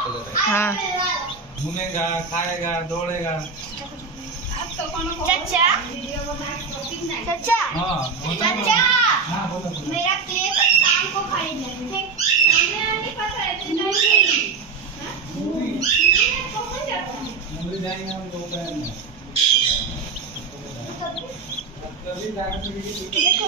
हाँ घूमेगा, खाएगा, दौड़ेगा। चाचा चाचा हाँ चाचा हाँ बोलो। मेरा क्ले शाम को खरीदना है। नहीं पता है मुंबई जाएंगे हम दोपहर में। तभी जाएंगे। देखो